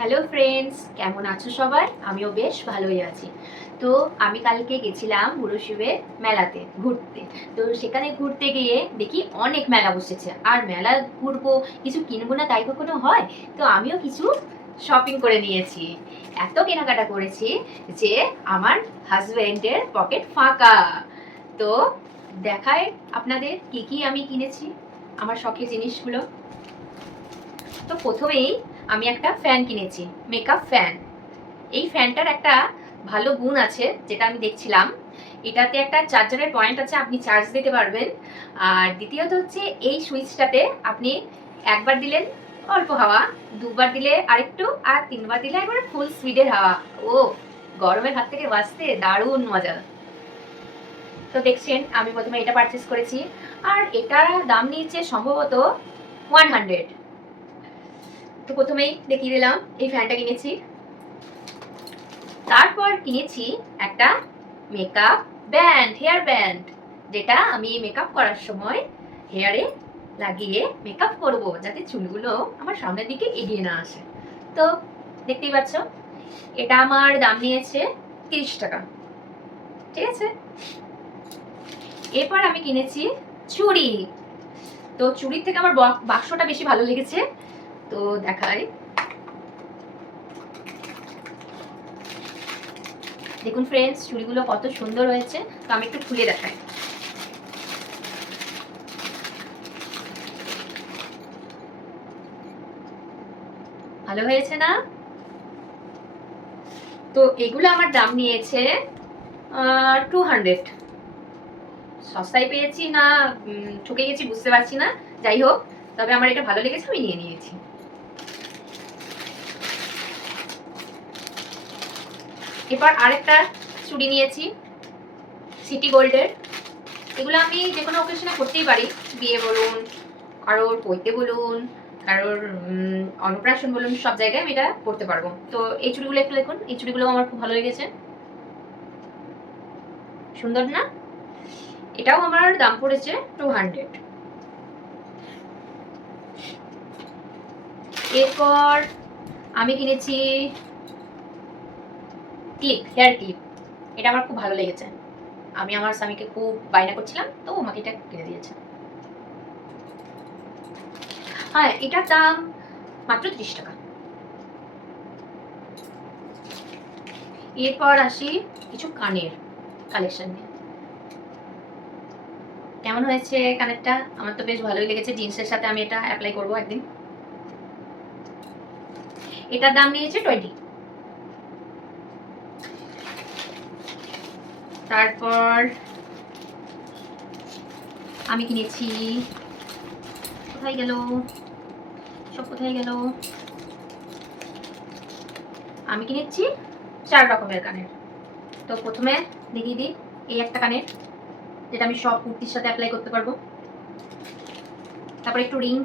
Hello friends, কেমন আছো সবাই? আমিও বেশ ভালোই আছি। তো আমি কালকে গেছিলাম মুরুশিবের মেলাতে ঘুরতে। তো সেখানে ঘুরতে গিয়ে দেখি অনেক মেলা বসেছে, আর মেলা ঘুরবো, কিছু কিনবো না তাই কখনো হয়? তো আমিও কিছু শপিং করে নিয়েছি। এত কেনাকাটা করেছি যে আমার হাজবেন্ডের পকেট ফাঁকা। তো দেখায় আপনাদের কি কি আমি কিনেছি, আমার শখের জিনিসগুলো। তো প্রথমেই আমি একটা ফ্যান কিনেছি, মেকআপ ফ্যান। এই ফ্যানটার একটা ভালো গুণ আছে, যেটা আমি দেখছিলাম। এটাতে একটা চার্জারের পয়েন্ট আছে, আপনি চার্জ দিতে পারবেন। আর দ্বিতীয়ত হচ্ছে এই সুইচটাতে আপনি একবার দিলেন অল্প হাওয়া, দুবার দিলে আরেকটু, আর তিনবার দিলে একবারে ফুল স্পিডের হাওয়া। ও, গরমের হাত থেকে বাঁচতে দারুণ মজা। তো দেখছেন, আমি প্রথমে এটা পারচেস করেছি, আর এটার দাম নিয়েছে সম্ভবত 100। তো প্রথমেই দেখিয়ে দিলাম এই ফ্যানটা কিনেছি। তারপর কিনেছি একটা মেকআপ ব্যান্ড, হেয়ার ব্যান্ড, যেটা আমি মেকআপ করার সময় হেয়ারে লাগিয়ে মেকআপ করব, যাতে চুলগুলো আমার সামনের দিকে এগিয়ে না আসে। তো দেখতেই পাচ্ছ, এটা আমার দাম নিয়েছে 30 টাকা। ঠিক আছে। এরপর আমি কিনেছি চুড়ি। তো চুড়ির থেকে আমার বাক্সটা বেশি ভালো লেগেছে, তো দেখাই। দেখুন ফ্রেন্ডস, চুড়িগুলো কত সুন্দর হয়েছে। তো আমি একটু খুলে দেখাই। ভালো হয়েছে না? তো এগুলো আমার দাম নিয়েছে 200। সস্তায় পেয়েছি না ঠকে গেছি বুঝতে পারছি না, যাই হোক, তবে আমার এটা ভালো লেগেছে, আমি নিয়ে নিয়েছি। এরপর আরেকটা চুড়ি নিয়েছি, সিটি গোল্ডের। এগুলো আমি যে কোনো অকেশনে করতেই পারি, বিয়ে বলুন, কারোর পৈতে বলুন, কারোর অন্নপ্রাশন বলুন, সব জায়গায় আমি এটা করতে পারবো। তো এই চুড়িগুলো একটু দেখুন, এই চুড়িগুলো আমার খুব ভালো লেগেছে। সুন্দর না? এটাও আমার দাম পড়েছে 200। এরপর আমি কিনেছি ক্লিপ, হেয়ার ক্লিপ। এটা আমার খুব ভালো লেগেছে, আমি আমার স্বামীকে খুব বায়না করছিলাম, তো ও আমাকে এটা কিনে দিয়েছে। হ্যাঁ, এটার দাম মাত্র 30 টাকা। এরপর আসি কিছু কানের কালেকশন নিয়ে। কেমন হয়েছে কানেরটা? আমার তো বেশ ভালোই লেগেছে, জিন্সের সাথে আমি এটা অ্যাপ্লাই করবো একদিন। এটার দাম নিয়েছে 20। তারপর আমি কিনেছি, কোথায় গেল সব, কোথায় গেল, আমি কিনেছি 4 রকমের কানের। তো প্রথমে দেখিয়ে দিই, এই একটা কানের, যেটা আমি সব কুর্তির সাথে অ্যাপ্লাই করতে পারবো। তারপর একটু রিং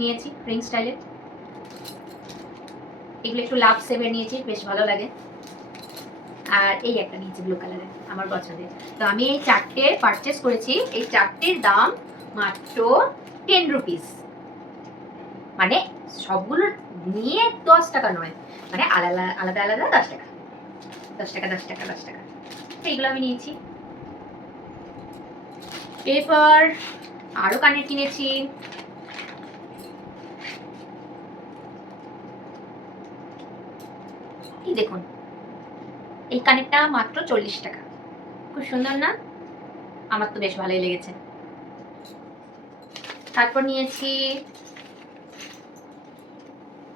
নিয়েছি, রিং স্টাইলের। এগুলো একটু লাভ শেপের নিয়েছি, বেশ ভালো লাগে। আর এই একটা নিয়েছি ব্লু কালারের, আমার পছন্দের। তো আমি এই 4টে পারচেস করেছি। এই 4টের দাম মাত্র 10 রুপিস। মানে সবগুলো নিয়ে 10 টাকা নয়, মানে আলাদা আলাদা আলাদা 10 টাকা, 10 টাকা, 10 টাকা, 10 টাকা। তো এইগুলো আমি নিয়েছি। এরপর আরো কানের কিনেছি। এই দেখুন, এই কানেরটা মাত্র 40 টাকা। খুব সুন্দর না? আমার তো বেশ ভালোই লেগেছে। তারপর নিয়েছি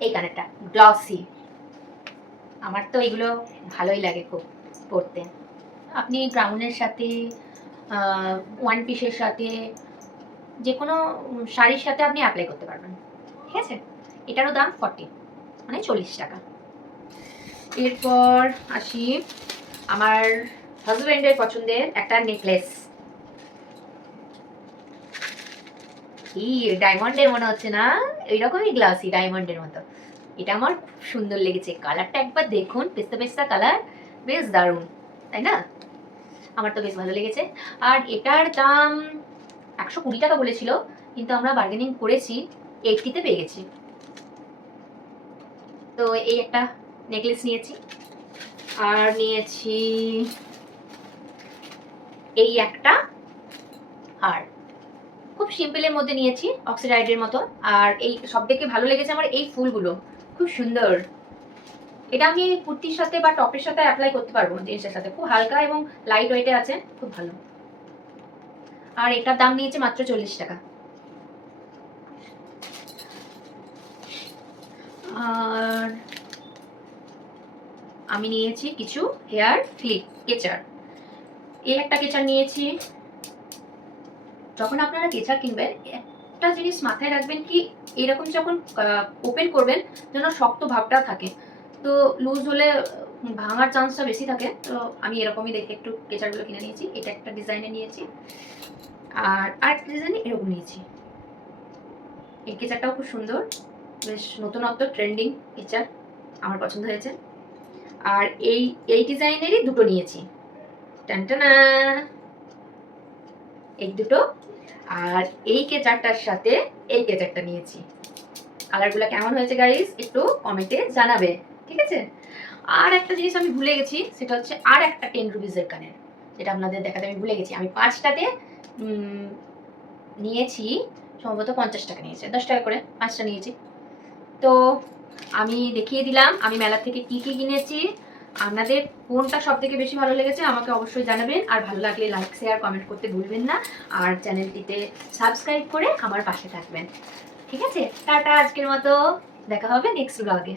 এই কানেরটা, গ্লসি। আমার তো এগুলো ভালোই লাগে খুব পরতে। আপনি গ্রাউন্ডের সাথে, ওয়ান পিসের সাথে, যে কোনো শাড়ির সাথে আপনি অ্যাপ্লাই করতে পারবেন। ঠিক আছে। এটারও দাম 40, মানে 40 টাকা। এরপর আসি আমার হাজব্যান্ডের পছন্দের একটা নেকলেস। এই ডায়মন্ডের মনে হচ্ছে না? এইরকমই গ্লাসি, ডায়মন্ডের মতো। এটা আমার খুব সুন্দর লেগেছে, কালারটা একবার দেখুন, পেস্তা পেস্তা কালার, বেশ দারুণ, তাই না? আমার তো বেশ ভালো লেগেছে। আর এটার দাম 120 টাকা বলেছিল, কিন্তু আমরা বার্গেনিং করেছি, 80-তে পেয়ে গেছি। তো এই একটা নেকলেস নিয়েছি, আর নিয়েছি এই একটা হার, খুব সিম্পলের মধ্যে নিয়েছি, অক্সিডাইজের মতো। আর এই সব থেকে ভালো লেগেছে আমার এই ফুলগুলো, খুব সুন্দর। এটা আমি কুর্তির সাথে বা টপের সাথে অ্যাপ্লাই করতে পারবো, জিন্সের সাথে। খুব হালকা এবং লাইট ওয়েটে আছে, খুব ভালো। আর এটার দাম নিয়েছে মাত্র 40 টাকা। আর আমি নিয়েছি কিছু হেয়ার ক্লিপ, কেচার। এই একটা কেচার নিয়েছি। যখন আপনারা কেচার কিনবেন, একটা জিনিস মাথায় রাখবেন কি, এরকম যখন ওপেন করবেন যেন শক্ত ভাবটা থাকে, তো লুজ হলে ভাঙার চান্সটা বেশি থাকে। তো আমি এরকমই দেখে একটু কেচারগুলো কিনে নিয়েছি। এটা একটা ডিজাইনে নিয়েছি, আর আরেকটা ডিজাইনে এরকম নিয়েছি। এই কেচারটাও খুব সুন্দর, বেশ নতুনত্ব ট্রেন্ডিং কেচার, আমার পছন্দ হয়েছে। আর এই এই ডিজাইনেরই দুটো নিয়েছি, টানটানা, এই দুটো। আর এই কেচারটার সাথে এই কেচারটা নিয়েছি। কালারগুলো কেমন হয়েছে গাইস একটু কমেন্টে জানাবে, ঠিক আছে? আর একটা জিনিস আমি ভুলে গেছি, সেটা হচ্ছে আর একটা 10 রুপিসের কানের, যেটা আপনাদের দেখাতে আমি ভুলে গেছি। আমি 5টাতে নিয়েছি সম্ভবত 50 টাকা নিয়েছে, 10 টাকা করে 5টা নিয়েছি। তো আমি দেখিয়ে দিলাম আমি মেলা থেকে কি কি কিনেছি। আপনাদের কোনটা সব থেকে বেশি ভালো লেগেছে আমাকে অবশ্যই জানাবেন, আর ভালো লাগলে লাইক শেয়ার কমেন্ট করতে ভুলবেন না, আর চ্যানেলটিতে সাবস্ক্রাইব করে আমার পাশে থাকবেন, ঠিক আছে? টাটা, আজকের মতো দেখা হবে নেক্সট ব্লগে।